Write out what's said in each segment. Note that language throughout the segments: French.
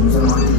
nous allons accueillir.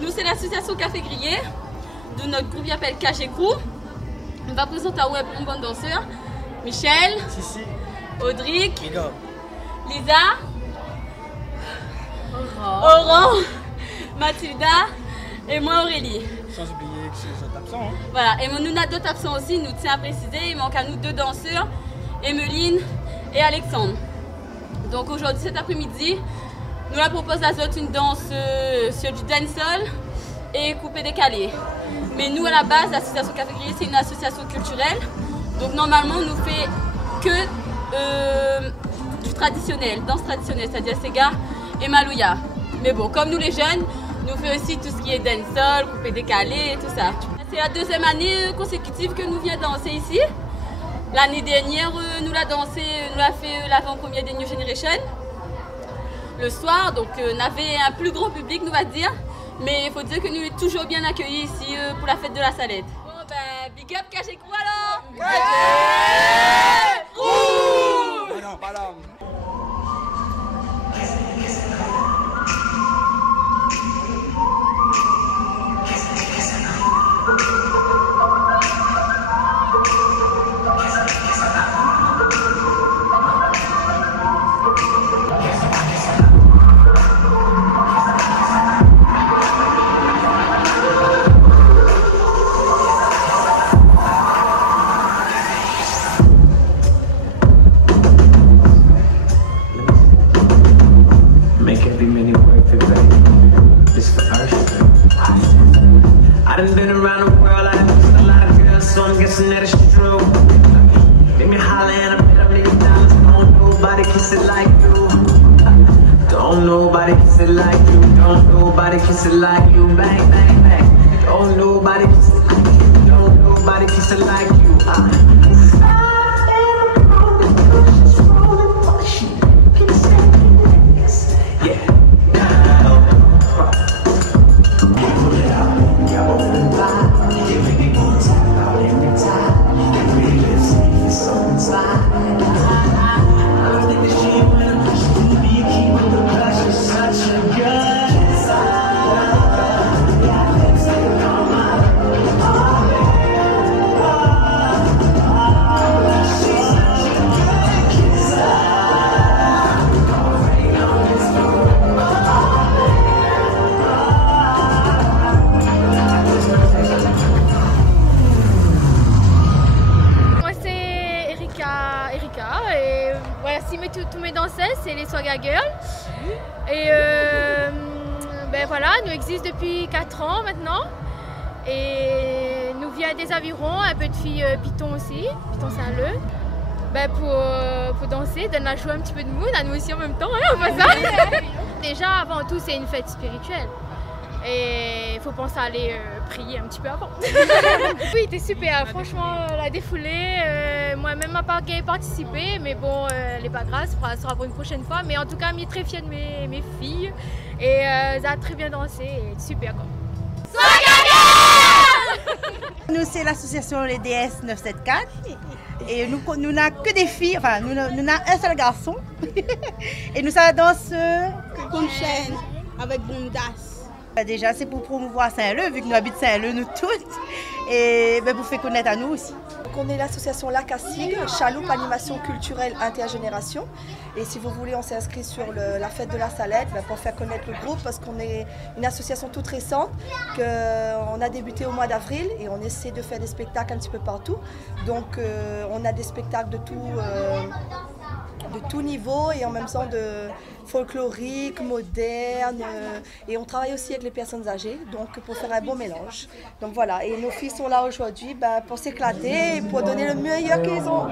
Nous, c'est l'association Café Grillé, de notre groupe qui s'appelle KG Crew. On va présenter à web une bonne danseur. Michel, Sissi, Audric, Lisa, Oran, Mathilda et moi Aurélie. sans oublier que c'est les autres absents. Hein. Voilà, et nous avons d'autres absents aussi, nous tiens à préciser, il manque à nous 2 danseurs, Emeline et Alexandre. Donc aujourd'hui, cet après-midi, nous la propose à Zot une danse sur du dancehall et coupé décalé. Mais nous, à la base, l'association Café Grillé, c'est une association culturelle. Donc normalement, on ne fait que du traditionnel, danse traditionnelle, c'est-à-dire Sega et Malouya. Mais bon, comme nous les jeunes, nous faisons aussi tout ce qui est dancehall, coupé décalé et tout ça. C'est la 2e année consécutive que nous venons danser ici. L'année dernière, nous l'avons fait l'avant-première des New Generation. Le soir, donc on avait un plus gros public, nous va dire. Mais il faut dire que nous sommes toujours bien accueillis ici pour la fête de la Salette. Bon ben, big up KG Crew alors! KG Crew! Non, pas là. I done been around the world, I done seen a lot of girls, so I'm guessing that it's true. Make me holler and I bet $1 million. Don't nobody kiss it like you. Don't nobody kiss it like you. Don't nobody kiss it like you. Bang, bang, bang. Don't nobody kiss it like you. Don't nobody kiss it like you. Yeah. Et voilà, tous mes danseuses, c'est les Swaga Girls. Et ben voilà, nous existons depuis 4 ans maintenant. Et nous vient des environs, un peu de filles Python aussi, Python Saint-Leu. Ben pour danser, donner à jouer un petit peu de mood, à nous aussi en même temps, hein, on fait ça. Déjà, avant tout, c'est une fête spirituelle. Et il faut penser à aller prier un petit peu avant. Oui, c'était super, franchement, la défoulée. Moi-même, à part participé, mais bon, les pas grave, ça sera pour une prochaine fois. Mais en tout cas, je suis très fière de mes filles. Et ça a très bien dansé, et super quoi. Sois gagnant! Nous, c'est l'association Les DS 974. Et nous n'avons que des filles, enfin, nous n'avons un seul garçon. Et nous, ça danse Comme chaîne, avec Bundas. Déjà, c'est pour promouvoir Saint-Leu, vu que nous habitons Saint-Leu, nous toutes. Et pour faire connaître à nous aussi. Donc on est l'association Lacassigue, Chaloupe Animation Culturelle Intergénération. Et si vous voulez, on s'est inscrit sur la fête de la Salette pour faire connaître le groupe, parce qu'on est une association toute récente, qu'on a débuté au mois d'avril et on essaie de faire des spectacles un petit peu partout. Donc on a des spectacles de tout niveau et en même temps de folklorique, moderne, et on travaille aussi avec les personnes âgées, donc pour faire un bon mélange. Donc voilà, et nos filles sont là aujourd'hui pour s'éclater et pour donner le meilleur qu'ils ont.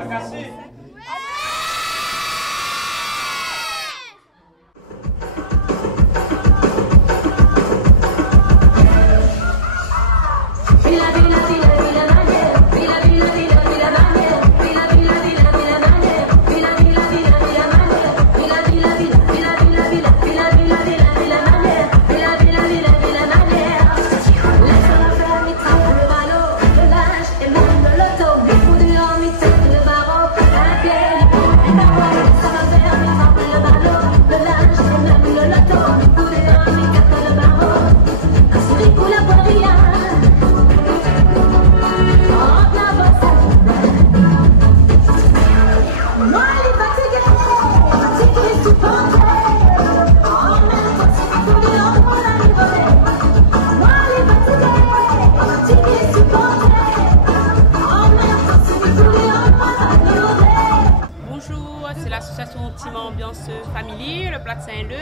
Team Ambiance Family, le Plat de Saint-Leu.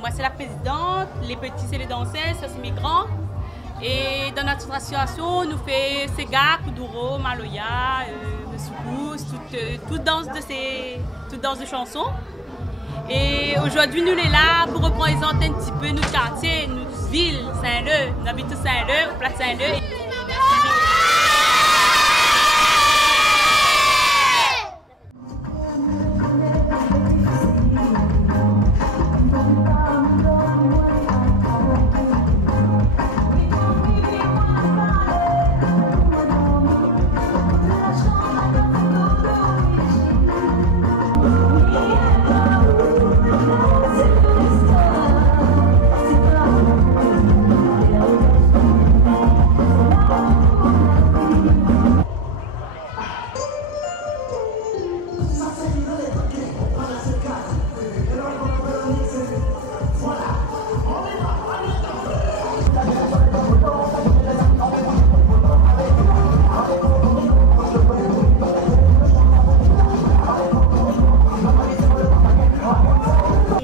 Moi, c'est la présidente. Les petits, c'est les danseurs, ça, c'est mes grands. Et dans notre association, nous faisons Sega, Kuduro, Maloya, Soukous, toute danse de chansons. Et aujourd'hui, nous sommes là pour représenter un petit peu notre quartier, notre ville, Saint-Leu. Nous habitons Saint-Leu, au Plat de Saint-Leu.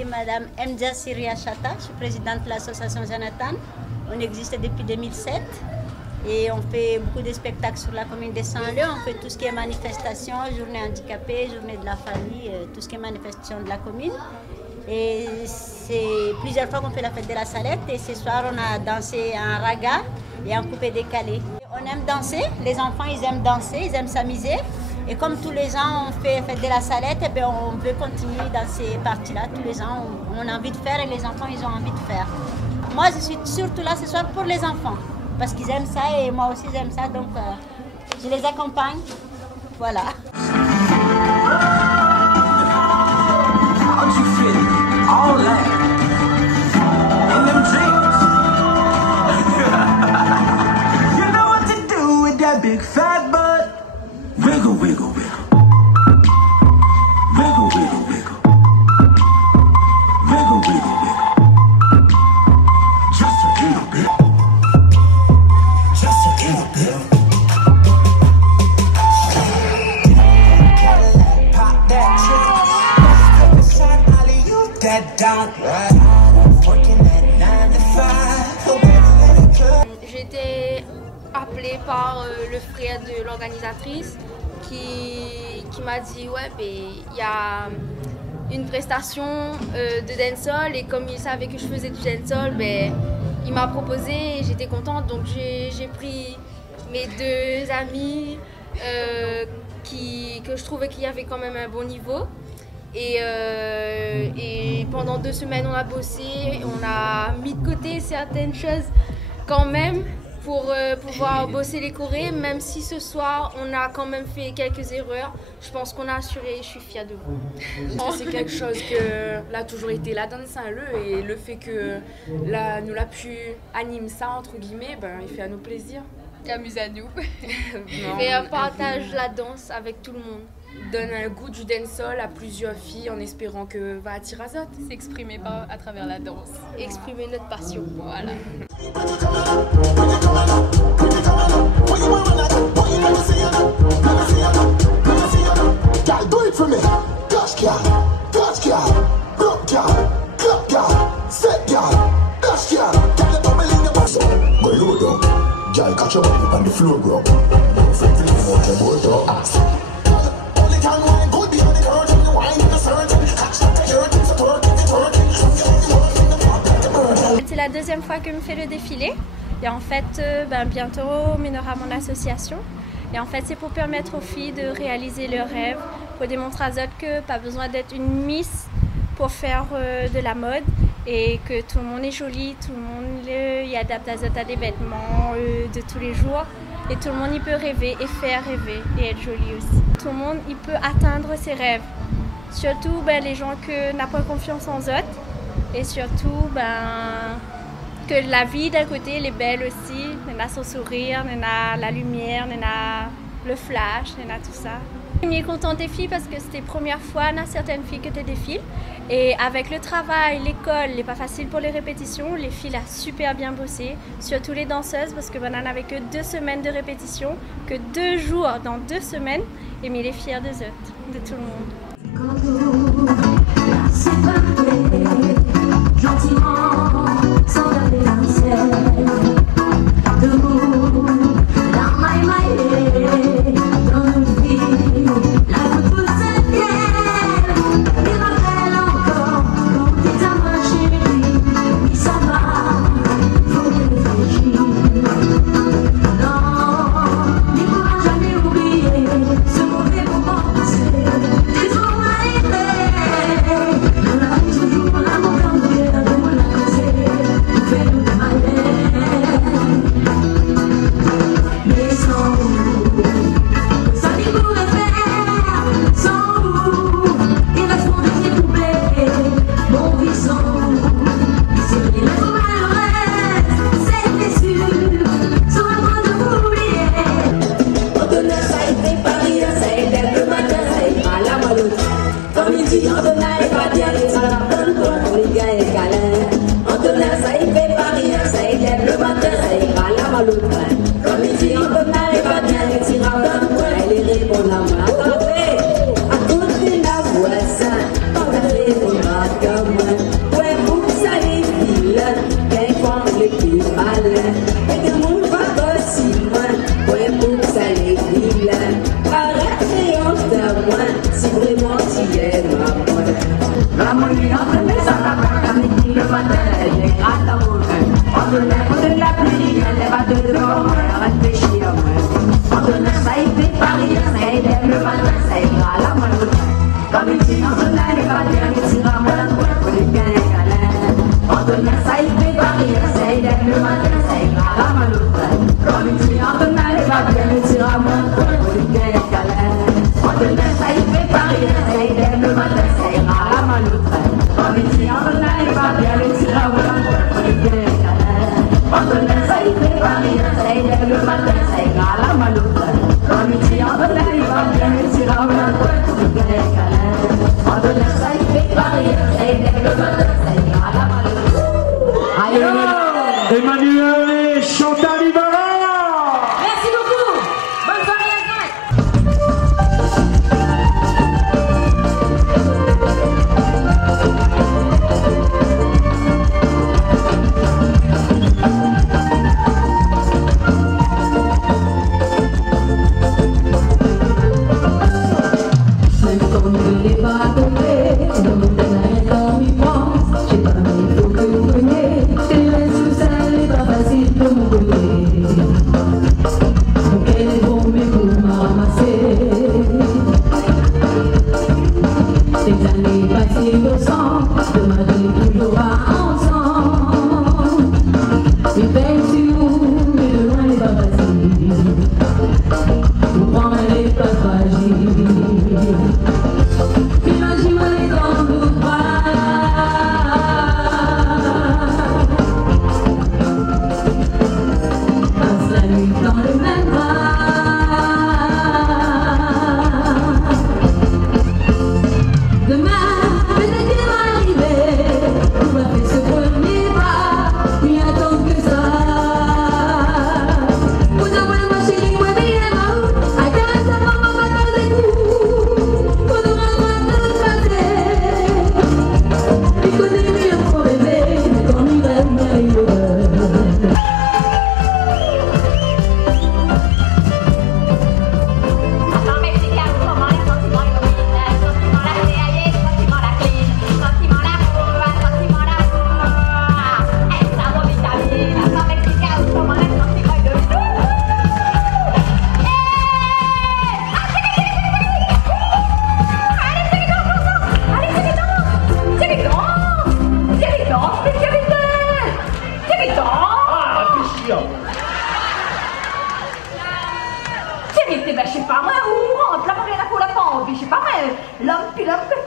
Madame Mdia Syria Chata, je suis présidente de l'association Jonathan. On existe depuis 2007 et on fait beaucoup de spectacles sur la commune de Saint-Leu. On fait tout ce qui est manifestation, journée handicapée, journée de la famille, tout ce qui est manifestation de la commune. Et c'est plusieurs fois qu'on fait la fête de la Salette et ce soir on a dansé un raga et un coupé décalé. On aime danser, les enfants ils aiment danser, ils aiment s'amuser. Et comme tous les ans on fait fête de la Salette, et bien on veut continuer dans ces parties-là. Tous les ans on a envie de faire et les enfants ils ont envie de faire. Moi je suis surtout là ce soir pour les enfants parce qu'ils aiment ça et moi aussi j'aime ça, donc je les accompagne. Voilà. Big fat butt. Wiggle, wiggle, wiggle. Wiggle, wiggle, wiggle. Wiggle, wiggle, wiggle. Just a little bit. Just a little bit. Cadillac, pop that trigger. Take a shot, Ollie, you that down. Working at 9 to 5. J'étais appelée par le frère de l'organisatrice qui m'a dit ouais il y a une prestation de dancehall et comme il savait que je faisais du dancehall, il m'a proposé et j'étais contente, donc j'ai pris mes deux amis que je trouvais qu'il y avait quand même un bon niveau et pendant 2 semaines on a bossé, on a mis de côté certaines choses quand même pour pouvoir bosser les chorés, même si ce soir on a quand même fait quelques erreurs. Je pense qu'on a assuré, je suis fière de vous. C'est quelque chose que l'a toujours été là dans Saint-Leu, et le fait que nous l'a pu animer ça entre guillemets, ben, il fait à nous plaisir. Amuse à nous. Et partage la danse avec tout le monde. Donne un goût du dancehall à plusieurs filles en espérant que va attirer Azot. S'exprimer à travers la danse. Exprimer notre passion. Voilà. Girl, catch your body on the floor, bro. Friendly about your boy, bro. Only can wine good behind the curtain. The wine in the certain. Catch that curtain, so twerking. C'est la deuxième fois que je me fais le défilé. Et en fait, bientôt, on mènera mon association. Et en fait, c'est pour permettre aux filles de réaliser leurs rêves, pour démontrer à Azot que pas besoin d'être une miss pour faire de la mode, et que tout le monde est joli, tout le monde y adapte Azot à des vêtements de tous les jours, et tout le monde y peut rêver et faire rêver et être joli aussi. Tout le monde y peut atteindre ses rêves, surtout les gens qui n'ont pas confiance en Azot, et surtout que la vie d'un côté elle est belle aussi, on a son sourire, on a la lumière, on a le flash, on a tout ça. Je suis contente des filles parce que c'était la première fois, on a certaines filles qui étaient des filles. Et avec le travail, l'école, il n'est pas facile pour les répétitions. Les filles ont super bien bossé, surtout les danseuses, parce que on n'avait que 2 semaines de répétition, que 2 jours dans 2 semaines. Et mais il est fier de Azot, de tout le monde. Emmanuel et Chantal Ibarra. Merci beaucoup. Bonne soirée la fête. Même quand il n'est pas tombé, le monde n'a rien comme il pense.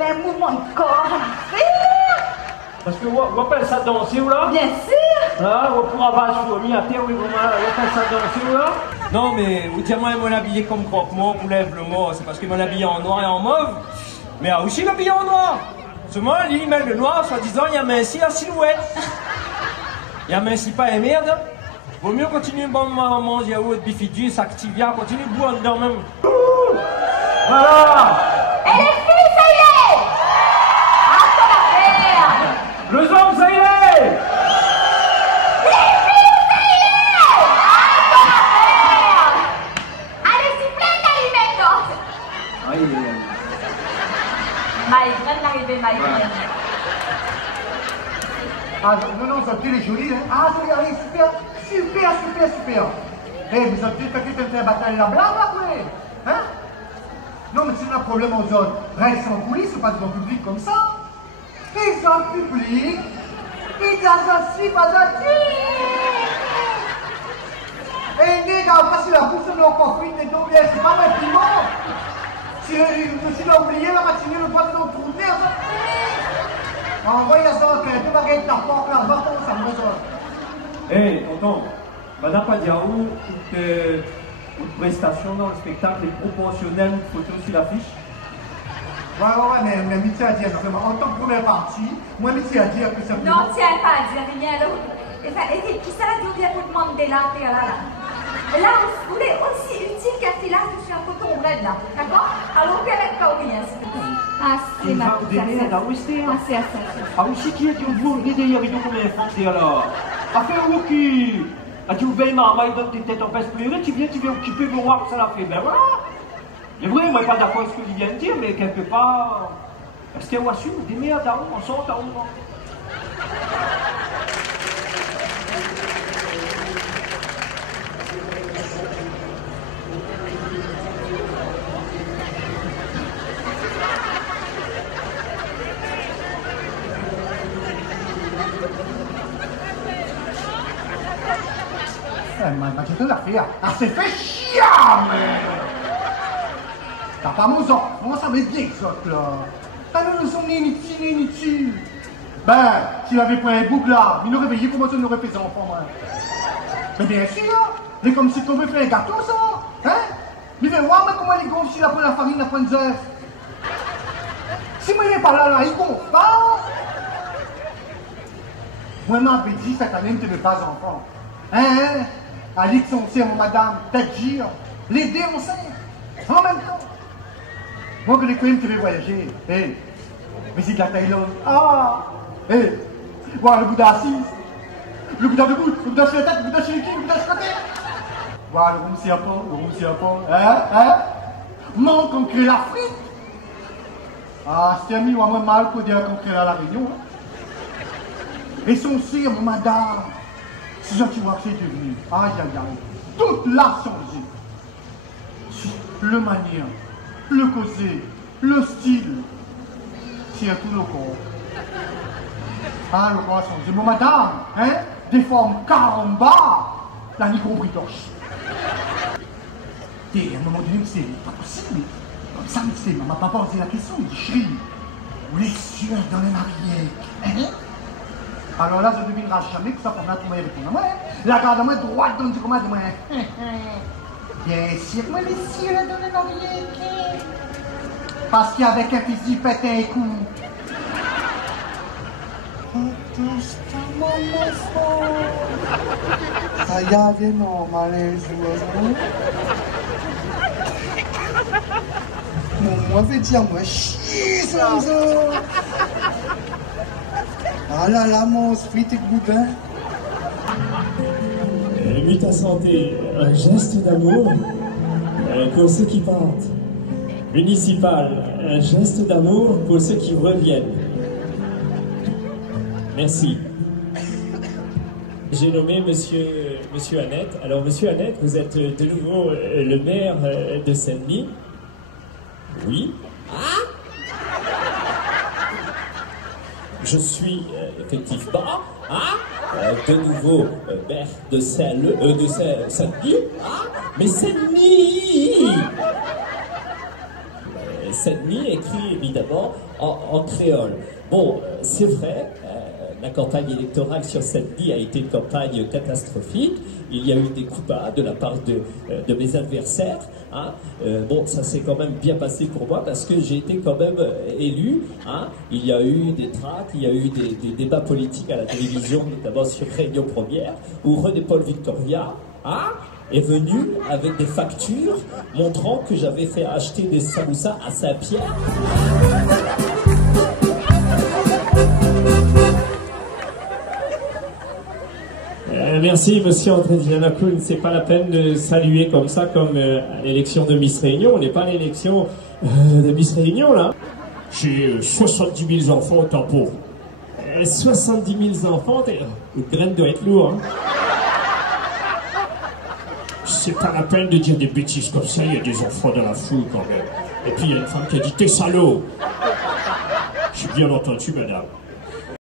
les mouvements de corps à faire. Parce que vous appelez ça danser ou là? Bien sûr. Là, vous pourrez avoir mis à terre, vous appelez ça danser ou là? Non, mais vous dites, moi, ils m'ont habillé comme croque-mort, pour lève le mot, c'est parce qu'ils m'ont habillé en noir et en mauve. Mais aussi l'habillé en noir. Seulement, il met le noir, soi-disant, il y a minci la silhouette. Il y a minci pas et merde. Vaut mieux continuer à manger yaourt, bifidus, activia, continuer à boire dedans même. Voilà! Et les filles, ça y est! Attends la merde! Le zombie, ça y est! Les filles, ça y est! Attends la merde! Allez, s'il vous plaît, Calimento! Aïe, aïe, aïe. Maïgrène, l'arrivée, Maïgrène. Ah non, ça est joli, hein. Ah, allez, super, super, super, super. Eh, vous avez dit que tu as fait bataille la blague après, hein? Non, mais c'est un problème aux autres. Reste en coulisses, c'est pas devant le public comme ça. Ils ont le public, ils ont aussi pas et les gars, si la bouche de leur conflit est tombée, c'est pas un piment. Si on a oublié la matinée, le bois de notre tournée, envoyez ça, un peu baguette, la porte, la bâton, ça me résonne. Eh, tonton, Madame Padiaou, toute prestation dans le spectacle est proportionnelle, une photo sur l'affiche. Ouais, mais métier à dire, vraiment, en tant que première partie, moi, métier à dire que c'est... Non, tiens pas à dire rien, là. Et puis ça, là, vient pour demander là, là. Là, vous voulez aussi utile qu'un filage sur un coton red, là. D'accord? Alors, vous avec rien, s'il vous plaît. Ah, c'est ma petite. Ah, c'est assez. Ah, aussi, qui est-ce que vous venez derrière, il y a combien de fois, alors? Ah, fait un qui... Ah, tu ouvres ma main, donne tes têtes en face pleurer, tu viens occuper le roi, ça l'a fait. Ben voilà. C'est vrai, moi, je ne suis pas d'accord avec ce que tu viens de dire, mais quelque part. Est-ce qu'il y a aussi des merdes à où, on sort à où? Ma gente la fea, ah, c'est fait chier, mais... T'as pas mon sang, comment ça va être bien, ça, là? Ah non, nous sommes inutiles. Ben, s'il avait pris un bouc là, il aurait veillé comment ça nous aurait fait ça, enfant, moi. Mais bien sûr, mais comme si on veut faire un gâteau, ça, hein? Mais viens voir, mais comment il gonfle s'il a pris la farine, la pointe d'œuf. Si moi, il n'est pas là, il gonfle pas. Moi, m'avais dit, cette année, je ne te veux pas enfant. Hein? Alix, on sait, mon madame, t'agir, l'aider, on sait, en même temps. Moi, que les coins, tu veux voyager, hé, visite la Thaïlande, ah, hé, voir le Bouddha assis, le Bouddha debout, le Bouddha sur la tête, le Bouddha sur les pieds, le Bouddha sur côté. Voir le room Siapon, hein, manque qu'on crée l'Afrique. Ah, c'est ami, ou à moi mal pour dire qu'on crée la Réunion. Et son sire, mon madame. C'est ça qui vois que c'est devenu. Aïe, aïe, aïe. Toute l'a changé. Le manière, le causer, le style. C'est tout le corps. Ah, le corps a changé. Mon madame, hein, des formes caramba, la ni compris torche. Et à un moment donné, c'est pas possible. Comme ça, mais c'est, ma papa posé la question, il dit, chérie, où les cieux dans les mariés, hein? Alors là, je ne devinerai jamais que ça pour moi trouver répondre à moi. La garde à moi droite dans le comment de moi. Bien sûr, moi les cieux là dans les oreilles. Parce qu'avec un fusil pété un coup. Ça y avait normal un jour. Moi, je vais dire, moi, chier sans ça. Ah là là, mon frites et boudin. Muta Santé, un geste d'amour pour ceux qui partent. Municipal, un geste d'amour pour ceux qui reviennent. Merci. J'ai nommé Monsieur Annette. Alors, Monsieur Annette, vous êtes de nouveau le maire de Saint-Denis. Oui. Je suis effectivement de nouveau maire de Saint-Denis. Mais Saint-Denis, Saint-Denis, écrit évidemment en créole. Bon, c'est vrai, la campagne électorale sur Saint-Denis a été une campagne catastrophique. Il y a eu des coups bas de la part de mes adversaires. Hein. Bon, ça s'est quand même bien passé pour moi parce que j'ai été quand même élu. Hein. Il y a eu des tracts, il y a eu des débats politiques à la télévision, notamment sur Réunion Première, où René-Paul Victoria est venu avec des factures montrant que j'avais fait acheter des samoussas à Saint-Pierre. Merci, monsieur André Giannakoun. C'est pas la peine de saluer comme ça, comme à l'élection de Miss Réunion. On n'est pas à l'élection de Miss Réunion, là. J'ai 70 000 enfants au tampon. 70 000 enfants, une graine doit être lourde. Hein. C'est pas la peine de dire des bêtises comme ça, il y a des enfants dans la foule quand même. Et puis il y a une femme qui a dit « T'es salaud !» J'ai bien entendu, madame.